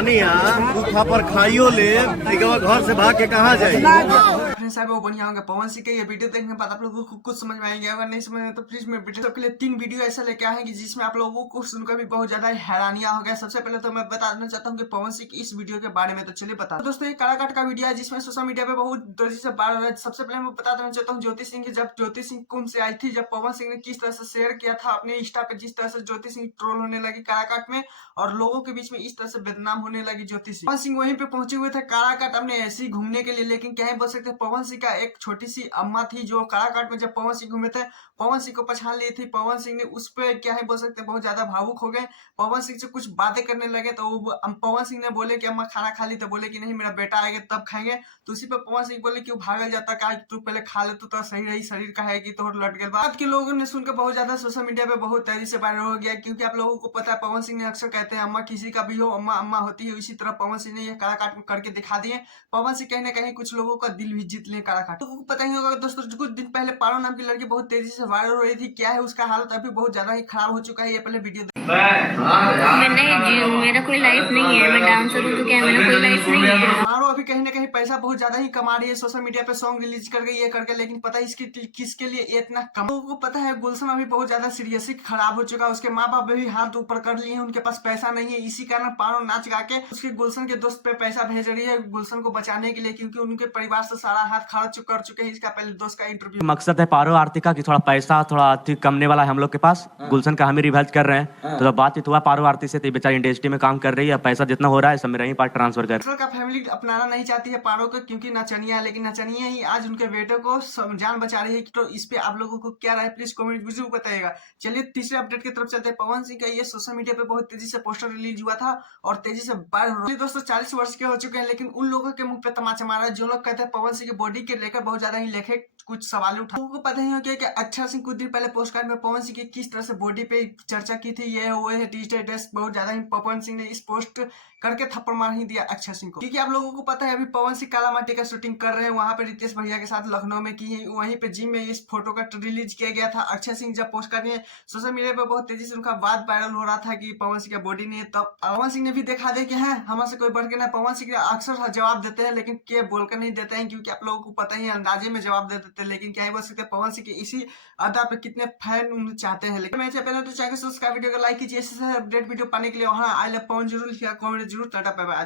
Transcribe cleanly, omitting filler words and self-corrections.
रानी यहाँ पर खाइयो ले घर से भाग के कहाँ जाए। साहब वो बढ़िया होंगे। पवन सिंह के ये वीडियो देखने के बाद आप लोगों को कुछ समझ में आएंगे, अगर नहीं समझ में तो प्लीज मैं वीडियो सबके लिए 3 वीडियो ऐसा लेके आए हैं जिसमें आप लोगों को सुनकर भी बहुत ज्यादा हैरानियां हो गया। सबसे पहले तो मैं बता देना चाहता हूँ कि पवन सिंह की इस वीडियो के बारे में। तो चलिए बता दोस्तों, ये काराकाट का वीडियो है जिसमें सोशल मीडिया पे बहुत तेजी से वायरल हो रहा है। सबसे पहले मैं बता देना चाहता हूँ ज्योति सिंह की, जब ज्योति सिंह कुंभ से आई थी, जब पवन सिंह ने किस तरह से शेयर किया था अपने इंस्टा पे, जिस तरह से ज्योति सिंह ट्रोल होने लगी काराकाट में और लोगों के बीच में इस तरह से बदनाम होने लगी ज्योति सिंह। पवन सिंह वहीं पे पहुंचे हुए थे काराकाट अपने ऐसे ही घूमने के लिए, लेकिन क्या ही बोल सकते हैं, पवन सिंह का एक छोटी सी अम्मा थी जो काराकाट में जब पवन सिंह घूमे थे, पवन सिंह को पहचान ली थी। पवन सिंह ने उस पर क्या ही बोल सकते हैं, बहुत ज्यादा भावुक हो गए। पवन सिंह से कुछ बातें करने लगे तो पवन सिंह ने बोले कि अम्मा खाना खा ली, तो बोले कि नहीं मेरा बेटा आएगा तब खाएंगे। तो उसी पर पवन सिंह बोले क्यों भागल जाता, कहा तू पहले खा ले तो सही रही, शरीर का है कि तो लट गया। बात के लोगों ने सुनकर बहुत ज्यादा सोशल मीडिया पे बहुत तेजी से वायरल हो गया, क्योंकि आप लोगों को पता है पवन सिंह ने अक्सर कहते हैं अम्मा किसी का भी हो अम्मा अम्मा होती है। इसी तरह पवन सिंह ने यह काराकाट में करके दिखा दिए। पवन सिंह कहीं ना कहीं कुछ लोगों का दिल भी जीत लिए काराकाट। तो पता ही होगा दोस्तों, कुछ दिन पहले पारो नाम की लड़की बहुत तेजी से वायरल हो रही थी। क्या है उसका हालत अभी बहुत ज्यादा ही खराब हो चुका है। ये पहले वीडियो मैं नहीं जी हूँ, मेरा कोई लाइफ नहीं है, मैं डांसर हूँ तो क्या मेरा कोई लाइफ नहीं है। पारो अभी कहीं ना कहीं पैसा बहुत ज्यादा ही कमा रही है, सोशल मीडिया पे सॉन्ग रिलीज कर गई है करके, लेकिन पता है इसके किसके लिए इतना कम। लोगों को पता है गुलशन अभी बहुत ज्यादा सीरियसली खराब हो चुका है, उसके माँ बाप भी हाथ ऊपर कर लिए हैं, उनके पास पैसा नहीं है। इसी कारण पारो नाच गा के उसके गुलशन के दोस्त पे पैसा भेज रही है गुलशन को बचाने के लिए, क्योंकि उनके परिवार से सारा हाथ खर्च कर चुके हैं। इसका पहले दोस्त का इंटरव्यू। मकसद है पारो आरती का कि थोड़ा पैसा थोड़ा आर्थिक कमने वाला है हम लोग के पास। गुलशन का हमें रिवाइज कर रहे हैं। तो जब बातचीत हुआ पारो आरती से, तो बेचारी इंडस्ट्री में काम कर रही है, पैसा जितना हो रहा है सब मेरा ही पार्ट ट्रांसफर कर। का फैमिली अपनाना नहीं चाहती है पारो को, क्योंकि नचनिया है, लेकिन नचनिया ही आज उनके बेटे को जान बचा रही है। तो इस पे आप लोगों को क्या राय प्लीज कमेंट जरूर बताइएगा। चलिए तीसरे अपडेट की तरफ चलते हैं। पवन सिंह का ये सोशल मीडिया पे बहुत तेजी से पोस्टर रिलीज हुआ था और तेजी से वायरल हो रहा है। दोस्तों 40 वर्ष के हो चुके हैं, लेकिन उन लोगों के मुंह पे तमाचा मारा है जो लोग कहते हैं पवन सिंह की बॉडी के लेकर बहुत ज्यादा ही लेखे कुछ सवाल उठा। लोगों को पता ही हो गया कि अक्षर सिंह कुछ दिन पहले पोस्ट कार्ड में पवन सिंह की किस तरह से बॉडी पे चर्चा की थी। ये हुए है टी-शर्ट ड्रेस, बहुत ज्यादा ही पवन सिंह ने इस पोस्ट करके थप्पड़ मार ही दिया अक्षर सिंह को, क्योंकि आप लोगों को पता है अभी पवन सिंह काला माटी का शूटिंग कर रहे हैं वहां पे रितेश भैया के साथ लखनऊ में की है। वहीं पे जिम में इस फोटो का रिलीज किया गया था। अक्षर सिंह जब पोस्ट कर रहे हैं सोशल मीडिया पे बहुत तेजी से उनका बात वायरल हो रहा था कि पवन सिंह का बॉडी नहीं है, तब पवन सिंह ने भी दिखा दे कि है हमारे से कोई बढ़ के ना। पवन सिंह अक्सर जवाब देते हैं लेकिन के बोलकर नहीं देते हैं, क्योंकि आप लोगों को पता ही अंदाजे में जवाब दे देते हैं। लेकिन क्या ही बोल सकते हैं, पवन सिंह के इसी अदा पे कितने फैन चाहते हैं। लेकिन मैं पहले तो चाहे सब्सक्राइब वीडियो को लाइक कीजिए, ऐसे अपडेट वीडियो पाने के लिए। वहाँ आई लव पवन जरूर लिखिएगा कमेंट जरूर। Tata bye bye.